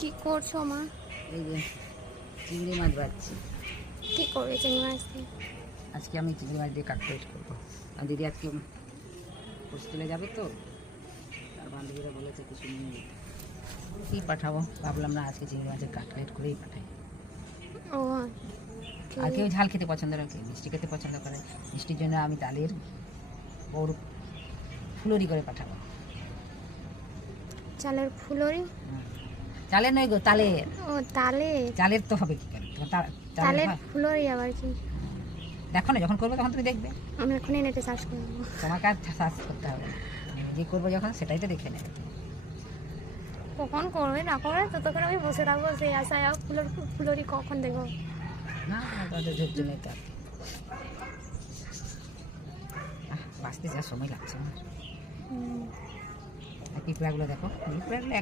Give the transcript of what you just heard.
কি করছো মা? এই যে চিংড়ি মাছ ভাজছি। কি করবে চিংড়ি মাছ দিয়ে? আজকে আমি চিংড়ি মাছ দিয়ে কাটলেট করবো। আর দিদি আজকে হোস্টেলে যাবে তো, তার বান্ধবীরা বলেছে কিছু নিয়ে যেতে। কী পাঠাবো ভাবলাম না, আজকে চিংড়ি মাছের কাটলেট করেই পাঠাই। ও আর কেউ ঝাল খেতে পছন্দ করে, কেউ মিষ্টি খেতে পছন্দ করে। মিষ্টির জন্য আমি তালের বড় ফুলরি করে পাঠাবো। চালের ফুলরি? চালের নয় গো, তালের। ও তালে, চালের তো হবে কি করে, তোমার চালের ফুলরি আবার কি? দেখো না, যখন করবো তখন তুমি দেখবে। আমি এখনই নেটে সার্চ করবো। তোমাকে আর সার্চ করতে হবে না, আমি যে করবো যখন সেটাই তো দেখে নেবে। কখন করবে না করবে ততক্ষণ আমি বসে থাকবো সেই আশায়, ফুলরি কখন দেখবো। না তাদের ধৈর্য নেই তো আর কি। বাঁচতে যা সময় লাগছে আমার। আর পিঁপড়াগুলো দেখো, পিঁপড়াগুলো